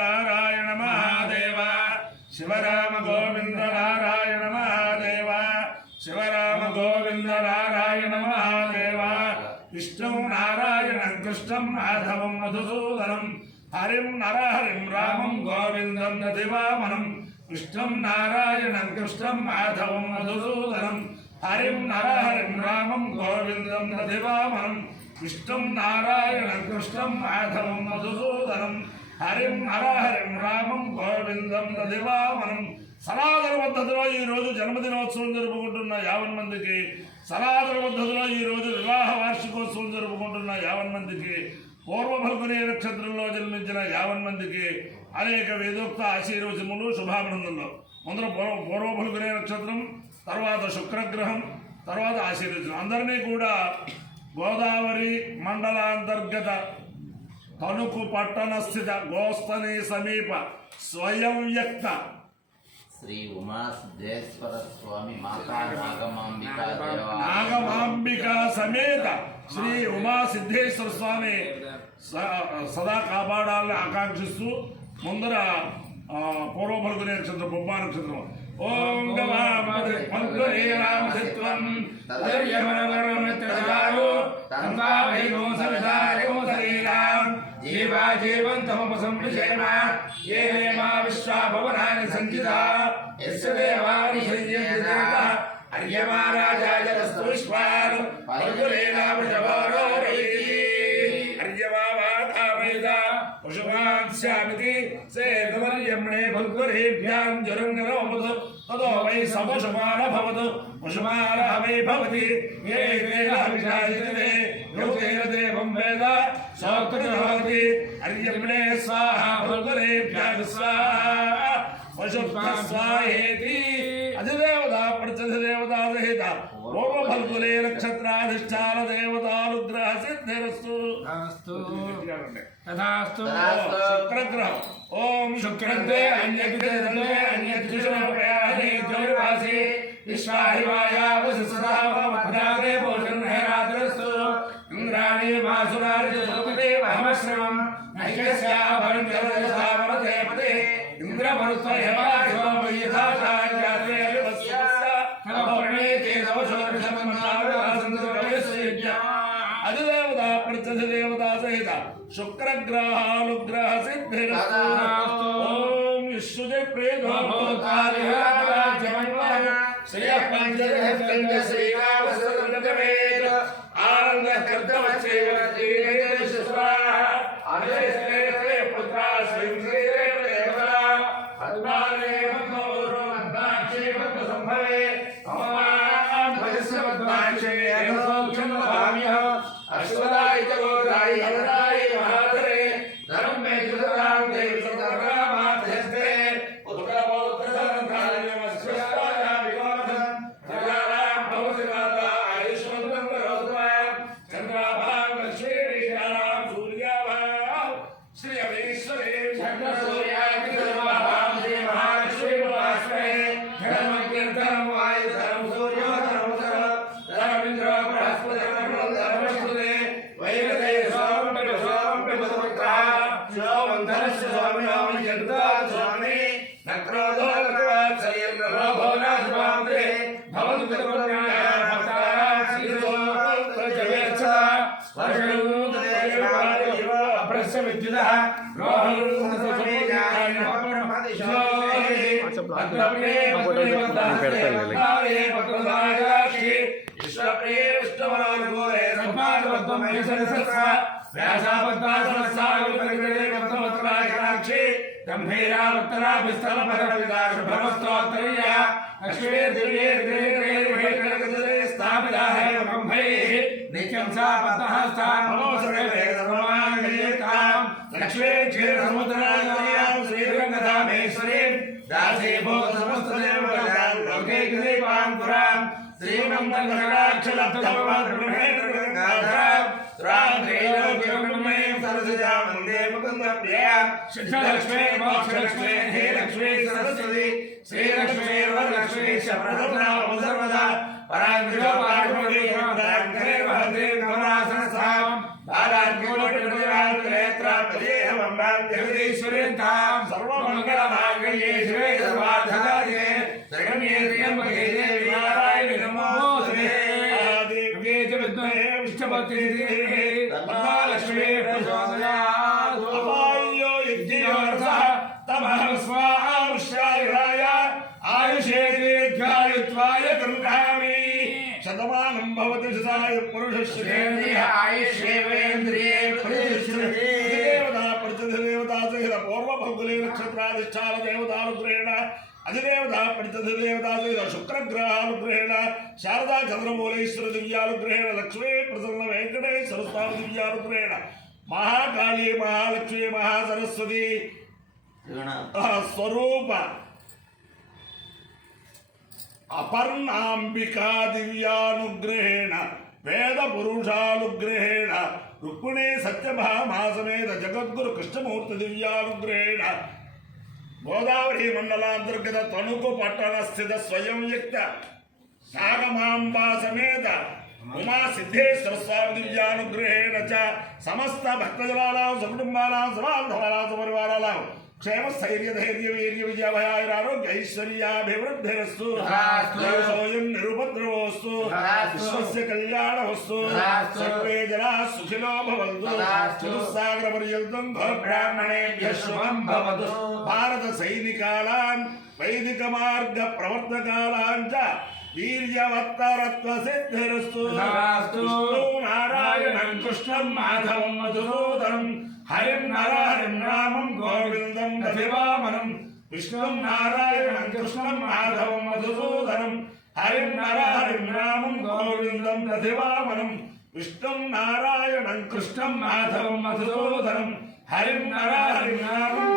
నారాయణ మహాదేవ శివరామ గోవింద నారాయణ మహాదేవ శివరామ గోవింద నారాయణ మహాదేవ విష్ణుం నారాయణం కృష్ణం మాధవం మధుసూదనం హరిం నరహరిం రామం గోవిందం దదివామనం విష్ణుం నారాయణం కృష్ణం మాధవం మధుసూదనం హరిం నరహరిం రామం గోవిందం దదివామనం విష్ణుం నారాయణం కృష్ణం మాధవం మధుసూదనం హరిం నరహరిం రామం గోవిందం దదివామనం. సనాతన పద్ధతిలో ఈరోజు జన్మదినోత్సవం జరుపుకుంటున్న 50 మందికి, సనాతన పద్ధతిలో ఈరోజు వివాహ వార్షికోత్సవం జరుపుకుంటున్న 50 మందికి, పూర్వ ఫల్గుని నక్షత్రంలో జన్మించిన 50 మందికి అనేక వేదోక్త ఆశీర్వచములు శుభాభినందనలు. ముందర పూర్వ ఫల్గుని నక్షత్రం, తర్వాత శుక్రగ్రహం, తర్వాత ఆశీర్వచనం. అందరినీ కూడా గోదావరి మండలాంతర్గత తణుకు పట్టణ స్థిత గోస్తని సమీప స్వయం వ్యక్త శ్రీ ఉమా సిద్ధేశ్వర స్వామి మాతా నాగమాంబిక సమేత శ్రీ ఉమా సిద్ధేశ్వర స్వామి సదా కాపాడాలని ఆకాంక్షిస్తూ ముందర పూర్వ ఫల్గుని నక్షత్రం, బొబ్బా నక్షత్రం. ఓం జీవాజీవంతమపసంవిషేమ ఏ విశ్వాభవనాని సంచితా యస్య దేవాని సంయజ్ఞేత అర్యమారాజాయస్తు విశ్వాన్ ఫల్గునేనామృతవరోరయతి అర్యమావాధావేద పశుమాంస్యామితి సేతమర్యమ్ణే ఫల్గునేభ్యాం జరంగనోపదు తదో వై సమశుమాన భవతు పశుమాన వై భవతి ఏ వేద విషాయతే యోగేన దేవం వేద సోక్తృతి అర్యమ్ణే స్వాహా ఫల్గునేభ్యాం స్వాహా పశుభ్యః స్వాహేతి. అధిదేవత ప్రత్యధిదేవత సహిత పూర్వ ఫల్గునే నక్షత్రాధిష్టాన దేవతానుగ్రహ సిద్ధిరస్తు. తథాస్తు. శుక్రగ్రహం. ఓం శుక్రగ్రే అన్యగ్రే అన్యద్విషమప్రయాసి విశ్వాహివాయావసిసదాగ్రే పోషణేరాద్రస్తు ఇంద్రాణి మాసురారి మహమశ్రమం నైకస్యాభరం జలసామరదేవతే అధిదేవత ప్రత్యధిదేవత సహిత శుక్రగ్రహానుగ్రహ సిద్ధిరస్తు. ఓం విశ్వదే ప్రేదో లక్ష్మీ క్షీర సముద్రాం శ్రీరంగధామేశ్వరీ దాసే భోగ సమస్త దేవతాం లోకే కృపాం పురాం శ్రీమంతరాక్షలబ్ధమేంద్రగంగాధరాం త్రాం త్రైలోక్యబ్రహ్మే సరసిజాం వందే ముకుందప్రియాం సిద్ధలక్ష్మీ మోక్షలక్ష్మీ హే లక్ష్మీ సరస్వతి శ్రీలక్ష్మీ వరలక్ష్మీ శప్రసన్నాం సర్వదా పరాంగో పార్వతీ పరాంగరే వహతే కమలాసనసాం బాలార్కోటి ప్రతిభాంతరేత్రా ప్రదేహమంబాం జగదీశ్వరీం తాం सर्वमङ्गलमाङ्गल्ये शिवे सर्वार्थसाधिके शरण्ये त्र्यम्बके देवी नारायणि नमोस्तुते आदिव्ये च विद्महे विष्णुपत्नी महालक्ष्मी प्रचोदयात् अपायो यज्ञयोरसः तमः स्वाहाय आयुषे दीर्घायुत्वाय गृह्णामि शतमानं भवति शताय पुरुषस्य आयुष्येवेन्द्रिये प्रतिष्ठते देवता प्रतिदेवता सहित पूर्वफल्गुले नक्षत्राधिष्ठान देवतानुग्रहेण अधिदेवता प्रतिदेवता सहित शुक्रग्रहानुग्रहेण शारदा चंद्रमौलेश्वर दिव्यानुग्रहेण लक्ष्मी प्रसन्न वेंकटेश्वर स्वामी दिव्यानुग्रहेण महाकाली महालक्ष्मी महासरस्वती स्वरूप अपर्णांबिका दिव्यानुग्रहेण वेद पुरुषानुग्रहेण रुक्मिणी सत्यभामा समेत जगद्गुरु कृष्णमूर्ति दिव्यानुग्रहेण गोदावरी मंडलांतर्गत तणुकु पट्टण स्थित स्वयं युक्त नागमांबा समेत उमा सिद्धेश्वर स्वामी दिव्यानुग्रहेण च समस्त भक्तजनानां सकुटुंबानां समाधवानां सपरिवाराणां क्षेम स्थैर्य धैर्य वीर्य विजयाभयारोग्य ऐश्वर्याभिवृद्धिरस्तु सोऽयं निरुपद्रवोऽस्तु विश्वस्य कल्याणमस्तु सर्वे जनाः सुखिनो भवन्तु चतुस्सागरपर्यन्तं ब्राह्मणेभ्यः शुभं भवतु भारत सैनिकानां वैदिक मार्ग प्रवर्तकानां च वीर्यवत्तरत्व सिद्धिरस्तु नारायणं कृष्णं माधवं मधुसूदनं हरिं नरहरिं रामं गोविन्दं दधिवामनं विष्णुं नारायणं कृष्णं माधवं मधुसूदनं हरिं नरहरिं रामं गोविन्दं दधिवामनं विष्णुं नारायणं कृष्णं माधवं मधुसूदनं हरिं नरहरिं रामं